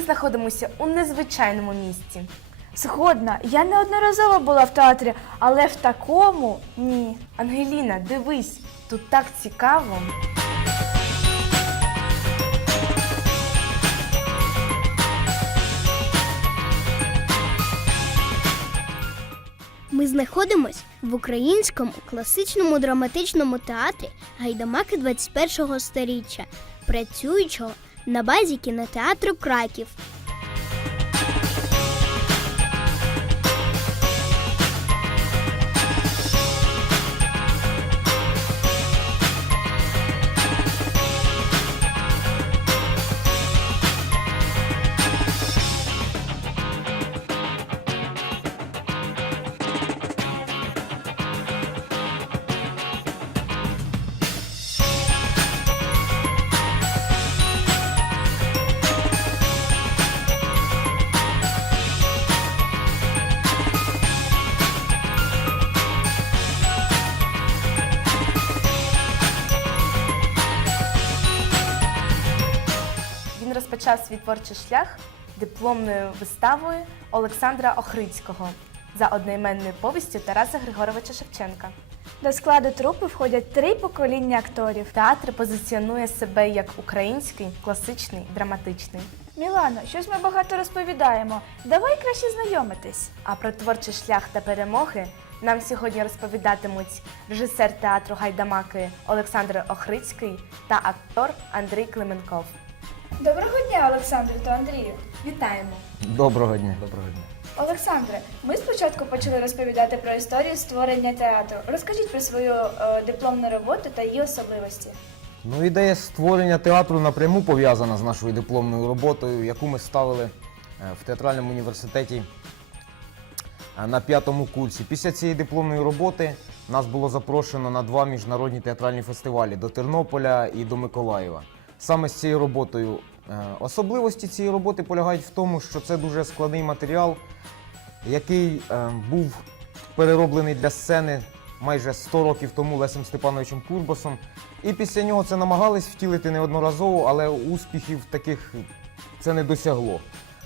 знаходимося у незвичайному місці. Згодна, я неодноразово була в театрі, але в такому ні. Ангеліна, дивись, тут так цікаво. Ми знаходимось в українському класичному драматичному театрі Гайдамаки 21-го сторіччя, працюючого на базі кінотеатру Краків. Розпочав свій творчий шлях дипломною виставою Олександра Охрицького за одноіменною повістю Тараса Григоровича Шевченка. До складу трупи входять три покоління акторів. Театр позиціонує себе як український, класичний, драматичний. Мілано, щось ми багато розповідаємо. Давай краще знайомитись. А про творчий шлях та перемоги нам сьогодні розповідатимуть режисер театру Гайдамаки Олександр Охрицький та актор Андрій Клименков. Доброго дня, Олександру та Андрію. Вітаємо! Доброго дня. Доброго дня. Олександре, ми спочатку почали розповідати про історію створення театру. Розкажіть про свою е, дипломну роботу та її особливості. Ну, ідея створення театру напряму пов'язана з нашою дипломною роботою, яку ми ставили е, в театральному університеті е, на п'ятому курсі. Після цієї дипломної роботи нас було запрошено на два міжнародні театральні фестивалі до Тернополя і до Миколаєва. Саме з цією роботою. Е, Особливості цієї роботи полягають в тому, що це дуже складний матеріал, який е, був перероблений для сцени майже 100 років тому Лесем Степановичем Курбасом. І після нього це намагались втілити неодноразово, але успіхів таких це не досягло.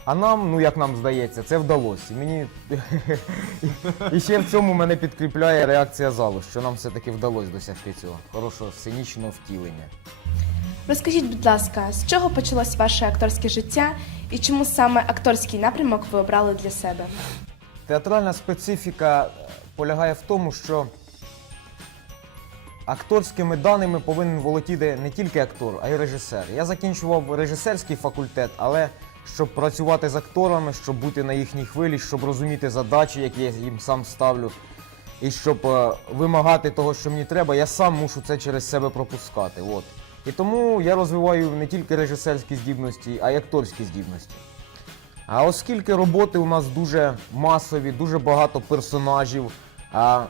А нам, ну як нам здається, це вдалося. Мені і ще в цьому мене підкріпляє реакція залу, що нам все-таки вдалося досягти цього хорошого сценічного втілення. Розкажіть, будь ласка, з чого почалось ваше акторське життя і чому саме акторський напрямок ви обрали для себе? Театральна специфіка полягає в тому, що акторськими даними повинен володіти не тільки актор, а й режисер. Я закінчував режисерський факультет, але щоб працювати з акторами, щоб бути на їхній хвилі, щоб розуміти задачі, які я їм сам ставлю, і щоб е, вимагати того, що мені треба, я сам мушу це через себе пропускати. От. І тому я розвиваю не тільки режисерські здібності, а й акторські здібності. А оскільки роботи у нас дуже масові, дуже багато персонажів, а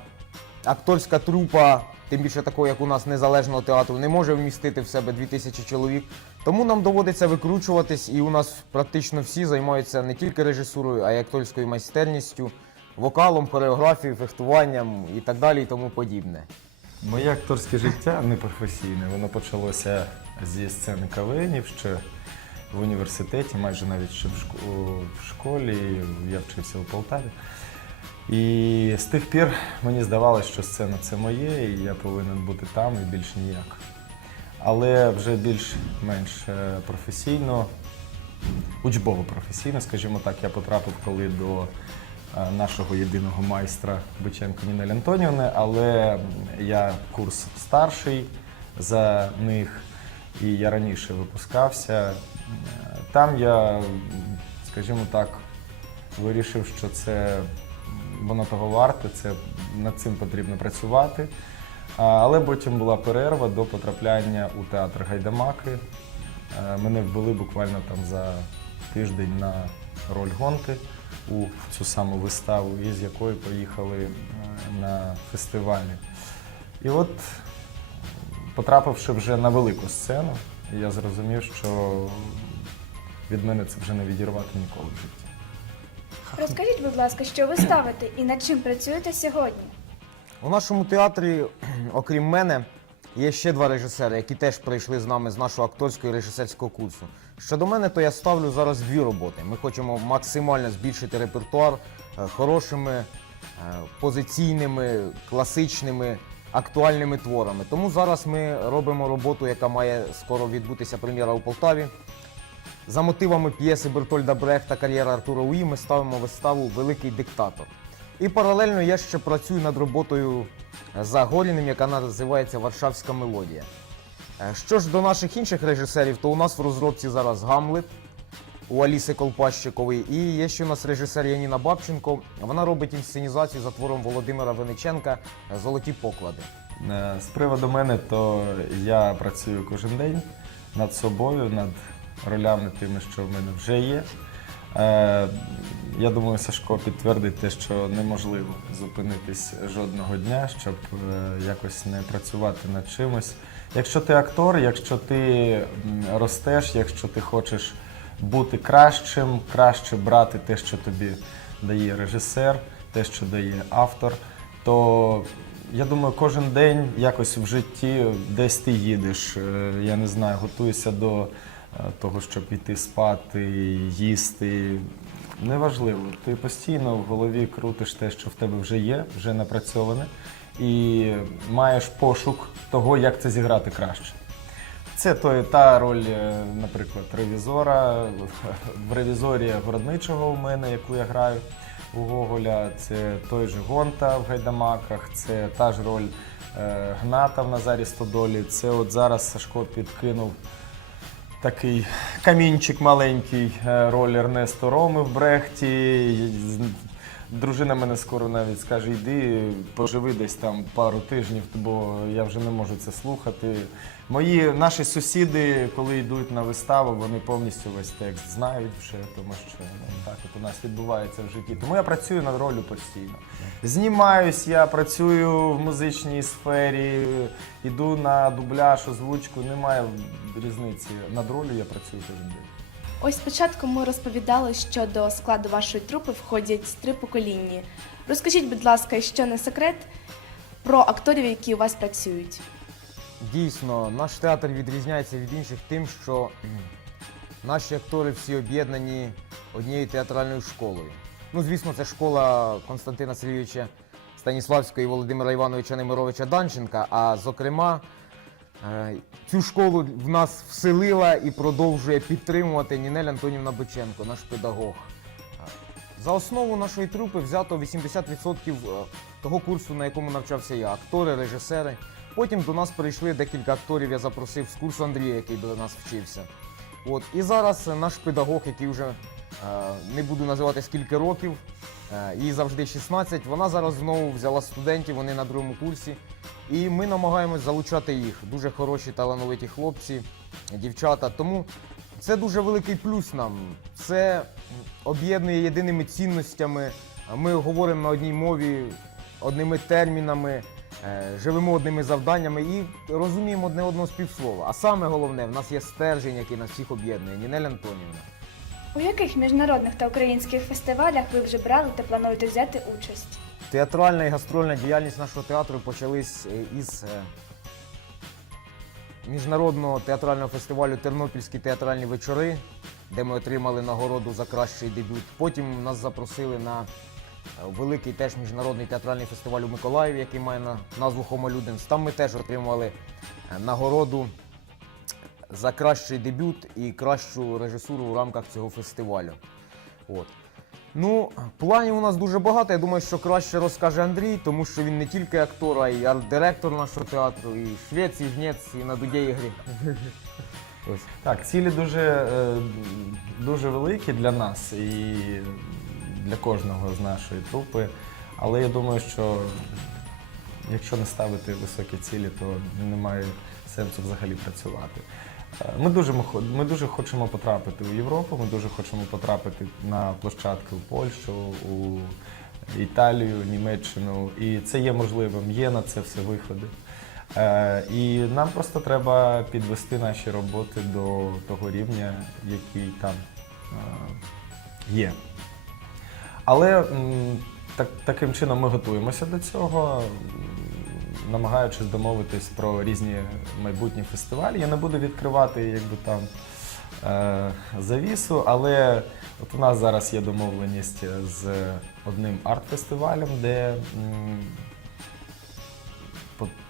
акторська трупа, тим більше такого, як у нас незалежного театру, не може вмістити в себе 2000 чоловік. Тому нам доводиться викручуватись, і у нас практично всі займаються не тільки режисурою, а й акторською майстерністю, вокалом, хореографією, фехтуванням і так далі, і тому подібне. Моє акторське життя непрофесійне. Воно почалося зі сцени кавенів ще в університеті, майже навіть ще в школі. Я вчився у Полтаві. І з тих пір мені здавалося, що сцена це моє, і я повинен бути там і більш ніяк. Але вже більш-менш е, професійно, учбово професійно, скажімо так, я потрапив коли до нашого єдиного майстра Биченко Ніни Антонівни, але я курс старший за них, і я раніше випускався. Е, Там я, скажімо так, вирішив, що це воно того варте, це над цим потрібно працювати. Але потім була перерва до потрапляння у театр Гайдамаки. Е, Мене ввели буквально там за тиждень на роль гонки у цю саму виставу, із якої поїхали е, на фестивалі. І от, потрапивши вже на велику сцену, я зрозумів, що від мене це вже не відірвати ніколи в житті. Розкажіть, будь ласка, що ви ставите і над чим працюєте сьогодні? У нашому театрі, окрім мене, є ще два режисери, які теж прийшли з нами з нашого акторського і режисерського курсу. Щодо мене, то я ставлю зараз дві роботи. Ми хочемо максимально збільшити репертуар е, хорошими, е, позиційними, класичними, актуальними творами. Тому зараз ми робимо роботу, яка має скоро відбутися прем'єра у Полтаві. За мотивами п'єси Бертольда Брехта Кар'єра Артура Уї ми ставимо виставу Великий диктатор. І паралельно я ще працюю над роботою за Горіним, яка називається Варшавська мелодія. Е, Що ж до наших інших режисерів, то у нас в розробці зараз Гамлет у Аліси Колпащикової. І є ще у нас режисер Яніна Бабченко. Вона робить інсценізацію за твором Володимира Вениченка Золоті поклади. Е, З приводу мене, то я працюю кожен день над собою, над ролями тими, що в мене вже є. Е, Я думаю, Сашко підтвердить те, що неможливо зупинитись жодного дня, щоб якось не працювати над чимось. Якщо ти актор, якщо ти ростеш, якщо ти хочеш бути кращим, краще брати те, що тобі дає режисер, те, що дає автор, то я думаю, кожен день якось в житті десь ти їдеш. е, Я не знаю, готуєшся до е, того, щоб йти спати, їсти. Неважливо, ти постійно в голові крутиш те, що в тебе вже є, вже напрацьоване, і маєш пошук того, як це зіграти краще. Це то, та роль, е, наприклад, ревізора. В ревізорі городничого у мене, яку я граю у Гоголя. Це той же Гонта в гайдамаках, це та ж роль е, Гната в Назарі Стодолі. Це от зараз Сашко підкинув такий камінчик маленький, е, роль Ернесто Роми в Брехті. Дружина мене скоро навіть скаже, йди, поживи десь там пару тижнів, бо я вже не можу це слухати. Мої наші сусіди, коли йдуть на виставу, вони повністю весь текст знають вже, тому що ну, так от у нас відбувається в житті. Тому я працюю над ролью постійно. Знімаюсь, я працюю в музичній сфері, іду на дубляж, озвучку. Немає різниці. Над ролью я працюю кожен день. Ось спочатку ми розповідали, що до складу вашої трупи входять три покоління. Розкажіть, будь ласка, якщо не секрет, про акторів, які у вас працюють. Дійсно, наш театр відрізняється від інших тим, що наші актори всі об'єднані однією театральною школою. Ну, звісно, це школа Константина Сергійовича Станіславського і Володимира Івановича Немировича Данченка. А зокрема, цю школу в нас вселила і продовжує підтримувати Нінель Антонівна Биченко, наш педагог. За основу нашої трупи взято 80% того курсу, на якому навчався я. Актори, режисери. Потім до нас прийшли декілька акторів, я запросив з курсу Андрія, який до нас вчився. От. І зараз е, наш педагог, який вже е, не буду називати скільки років, е, їй завжди 16, вона зараз знову взяла студентів, вони на другому курсі. І ми намагаємось залучати їх. Дуже хороші, талановиті хлопці, дівчата. Тому це дуже великий плюс нам. Це об'єднує єдиними цінностями. Ми говоримо на одній мові, одними термінами, е, живемо одними завданнями і розуміємо одне одного співслова. А саме головне, в нас є стержень, який нас всіх об'єднує. Нінель Антонівна. У яких міжнародних та українських фестивалях ви вже брали та плануєте взяти участь? Театральна і гастрольна діяльність нашого театру почались е, із е, міжнародного театрального фестивалю Тернопільські театральні вечори, де ми отримали нагороду за кращий дебют. Потім нас запросили на е, великий теж міжнародний театральний фестиваль у Миколаєві, який має назву Ludens. Там ми теж отримали нагороду за кращий дебют і кращу режисуру в рамках цього фестивалю. От. Ну, планів у нас дуже багато. Я думаю, що краще розкаже Андрій, тому що він не тільки актор, а й арт-директор нашого театру, і швець, і жнець, і на дуді ігрі. Так, цілі дуже, е, дуже великі для нас і для кожного з нашої трупи. Але я думаю, що якщо не ставити високі цілі, то немає сенсу взагалі працювати. Е, Ми дуже, ми дуже хочемо потрапити у Європу, ми дуже хочемо потрапити на площадки у Польщу, у Італію, Німеччину. І це є можливим, є на це все виходи. Е, І нам просто треба підвести наші роботи до того рівня, який там е, є. Але так, таким чином ми готуємося до цього, намагаючись домовитись про різні майбутні фестивалі. Я не буду відкривати якби там е, завісу. Але от у нас зараз є домовленість з одним арт-фестивалем, де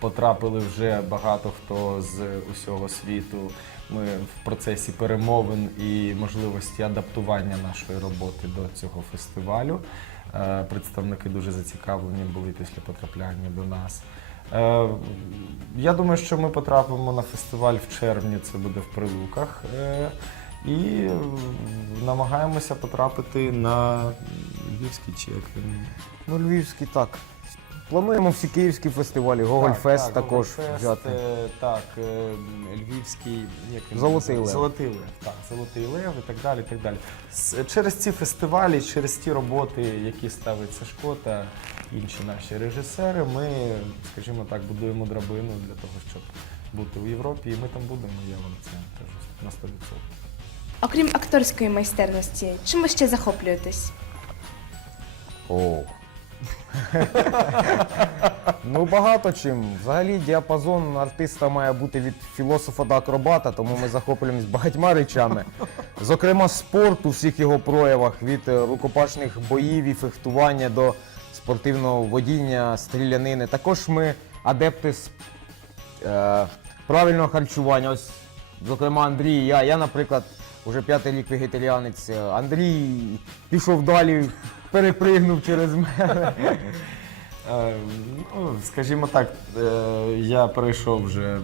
потрапили вже багато хто з усього світу. Ми в процесі перемовин і можливості адаптування нашої роботи до цього фестивалю. Е, Представники дуже зацікавлені були після потрапляння до нас. Е, Я думаю, що ми потрапимо на фестиваль в червні, це буде в Прилуках. Е, І намагаємося потрапити на Львівський чи як він Ну, львівський так. Плануємо всі київські фестивалі, Гогольфест Так, також Гогольфест, взяти. е, Так, е, Львівський як він Золотий називається? Лев. Золотий Лев, так, Золотий Лев і так далі. І так далі. С- Через ці фестивалі, через ті роботи, які ставить Сашко та інші наші режисери, ми, скажімо так, будуємо драбину для того, щоб бути у Європі, і ми там будемо, я вам це кажу на 100%. Окрім акторської майстерності, чим ви ще захоплюєтесь? О. ну багато чим. Взагалі діапазон артиста має бути від філософа до акробата, тому ми захоплюємось багатьма речами. Зокрема, спорт у всіх його проявах, від е, рукопашних боїв і фехтування до спортивного водіння, стрілянини. Також ми адепти з е, правильного харчування. Ось, зокрема, Андрій, я, я, наприклад, уже п'ятий рік вегетаріанець. Андрій пішов далі, перепригнув через мене. Е, Ну, скажімо так, е, я перейшов вже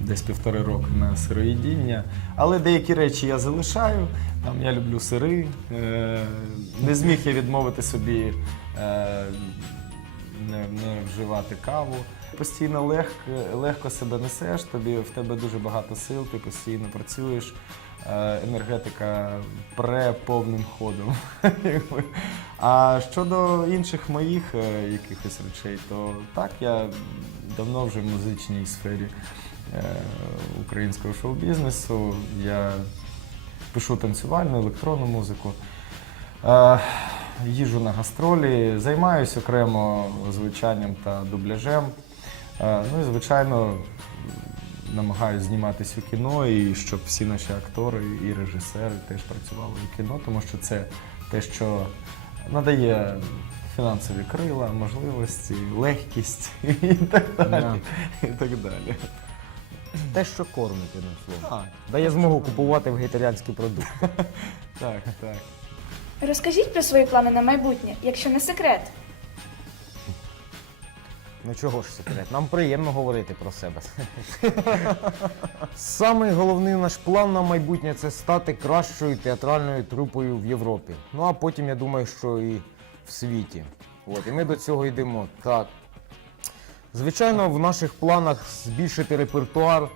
десь півтори роки на сироїдіння, але деякі речі я залишаю. Там я люблю сири. е, Не зміг я відмовити собі е, не, не вживати каву. Постійно лег, легко себе несеш, тобі в тебе дуже багато сил, ти постійно працюєш. е, Енергетика пре повним ходом. А щодо інших моїх якихось речей, то так, я давно вже в музичній сфері українського шоу-бізнесу. Я пишу танцювальну, електронну музику. Е, їжджу на гастролі, займаюся окремо звучанням та дубляжем. Е, ну і, звичайно, намагаюся зніматися у кіно, і щоб всі наші актори і режисери теж працювали у кіно, тому що це те, що надає фінансові крила, можливості, легкість і так далі. І так далі. Те, що кормить, одним словом. Так, Дає змогу купувати вегетаріанські продукти. так, так. Розкажіть про свої плани на майбутнє, якщо не секрет. Ну чого ж секрет? Нам приємно говорити про себе. Самий головний наш план на майбутнє це стати кращою театральною трупою в Європі. Ну а потім я думаю, що і в світі. От, і ми до цього йдемо. Так. Звичайно, в наших планах збільшити репертуар,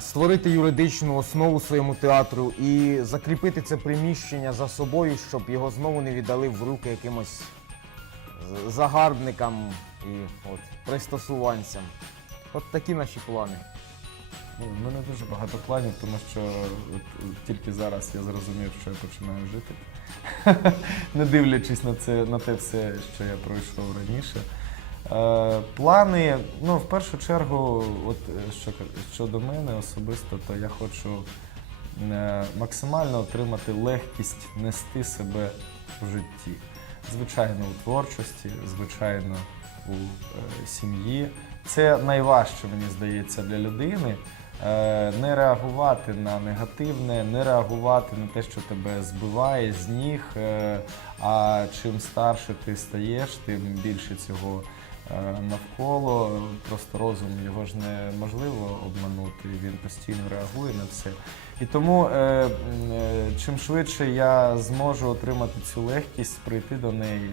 створити юридичну основу своєму театру і закріпити це приміщення за собою, щоб його знову не віддали в руки якимось загарбникам і от, пристосуванцям. От такі наші плани. У мене дуже багато планів, тому що от тільки зараз я зрозумів, що я починаю жити. Не дивлячись на це, на те все, що я пройшов раніше. Е, плани, ну, в першу чергу, от е, що, щодо мене особисто, то я хочу е, максимально отримати легкість нести себе в житті. Звичайно, у творчості, звичайно, у сім'ї. Це найважче, мені здається, для людини. Не реагувати на негативне, не реагувати на те, що тебе збиває з ніг. А чим старше ти стаєш, тим більше цього навколо. Просто розум його ж неможливо обманути. Він постійно реагує на все. І тому е, е, чим швидше я зможу отримати цю легкість, прийти до неї,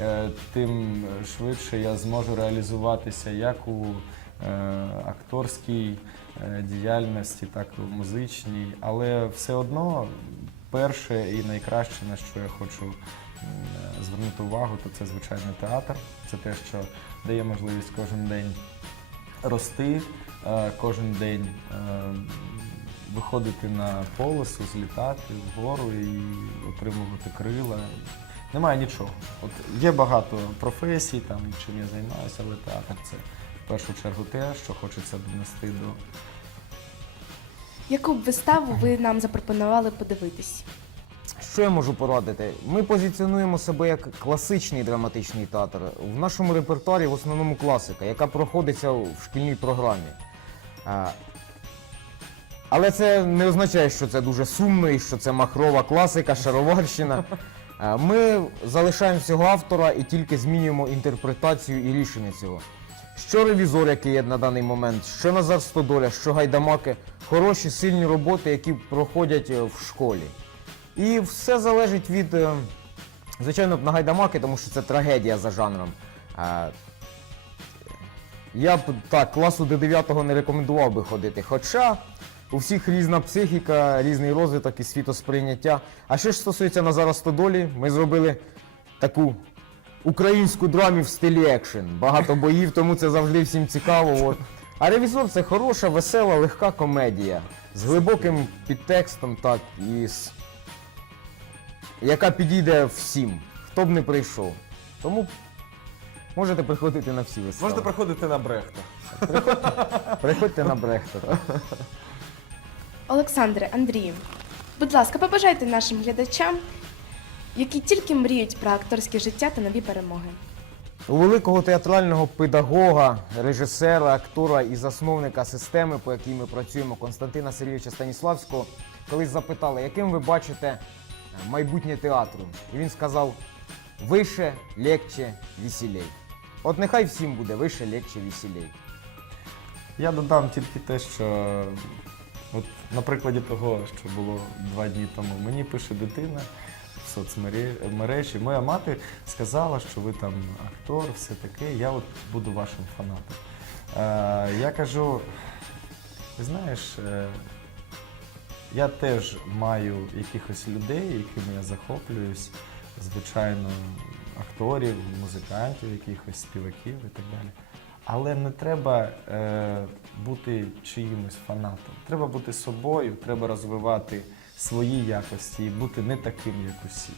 е, тим швидше я зможу реалізуватися як у е, акторській е, діяльності, так і у музичній. Але все одно перше і найкраще, на що я хочу е, звернути увагу, то це звичайно театр. Це те, що дає можливість кожен день рости, е, кожен день е, виходити на полосу, злітати вгору і отримувати крила. Немає нічого. От є багато професій, там чим я займаюся, але театр це в першу чергу те, що хочеться донести до Яку б виставу ви нам запропонували подивитись? Що я можу порадити? Ми позиціонуємо себе як класичний драматичний театр. В нашому репертуарі в основному класика, яка проходиться в шкільній програмі. Але це не означає, що це дуже сумно і що це махрова класика, шароварщина. Ми залишаємо всього автора і тільки змінюємо інтерпретацію і рішення цього. Що ревізор, який є на даний момент, що Назар Стодоля, що Гайдамаки хороші, сильні роботи, які проходять е, в школі. І все залежить від, е, звичайно, на гайдамаки, тому що це трагедія за жанром. Е, Я б так, класу до 9 не рекомендував би ходити. Хоча у всіх різна психіка, різний розвиток і світосприйняття. А що ж стосується Назара Стодолі, ми зробили таку українську драму в стилі екшен. Багато боїв, тому це завжди всім цікаво. От. А ревізор це хороша, весела, легка комедія з глибоким підтекстом, так, і з яка підійде всім, хто б не прийшов. Тому можете приходити на всі вистави. Можете приходити на Брехта. Приходьте на Брехта. Олександре, Андрію, будь ласка, побажайте нашим глядачам, які тільки мріють про акторське життя та нові перемоги. У великого театрального педагога, режисера, актора і засновника системи, по якій ми працюємо, Константина Сергійовича Станіславського, колись запитали, яким ви бачите майбутнє театру. І він сказав: вище, легче, веселей. От нехай всім буде вище, легче, веселей. Я додам тільки те, що от на прикладі того, що було два дні тому, мені пише дитина в соцмережі. Моя мати сказала, що ви там актор, все таке, я от буду вашим фанатом. Е, я кажу, знаєш, е, я теж маю якихось людей, якими я захоплююсь, звичайно, акторів, музикантів, якихось співаків і так далі. Але не треба е, бути чиїмось фанатом. Треба бути собою, треба розвивати свої якості і бути не таким, як усі.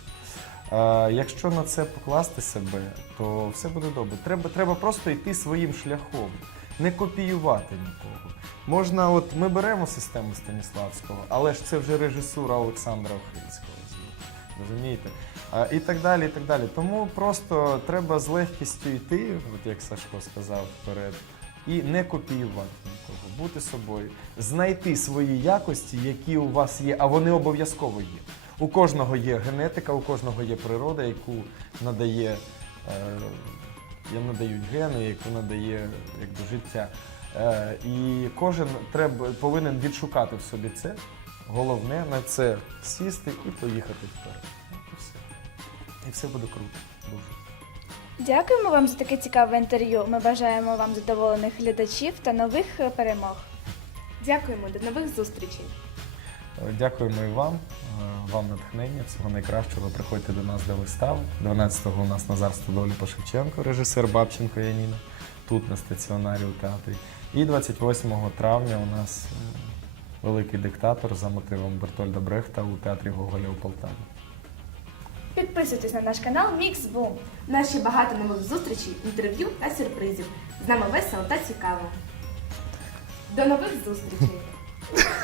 Е, якщо на це покласти себе, то все буде добре. Треба, треба просто йти своїм шляхом, не копіювати нікого. Можна, от ми беремо систему Станіславського, але ж це вже режисура Олександра Охридського. Розумієте? І так далі, і так далі. Тому просто треба з легкістю йти, от як Сашко сказав вперед, і не копіювати нікого, бути собою, знайти свої якості, які у вас є, а вони обов'язково є. У кожного є генетика, у кожного є природа, яку надає, е, я надають гени, яку надає якби, життя. Е, і кожен треба, повинен відшукати в собі це. Головне на це сісти і поїхати вперед. І все. І все буде круто. Дуже. Дякуємо вам за таке цікаве інтерв'ю. Ми бажаємо вам задоволених глядачів та нових е, перемог. Дякуємо, до нових зустрічей. Дякуємо і вам, е, вам натхнення, всього найкращого. Приходьте до нас до вистав. 12-го у нас Назар Стодолі по Шевченко, режисер Бабченко Яніна, тут на стаціонарі у театрі. І 28 травня у нас е, великий диктатор за мотивом Бертольда Брехта у театрі Гоголя у Полтаві. Підписуйтесь на наш канал Мікс Бум. У нас ще багато нових зустрічей, інтерв'ю та сюрпризів. З нами весело та цікаво. До нових зустрічей!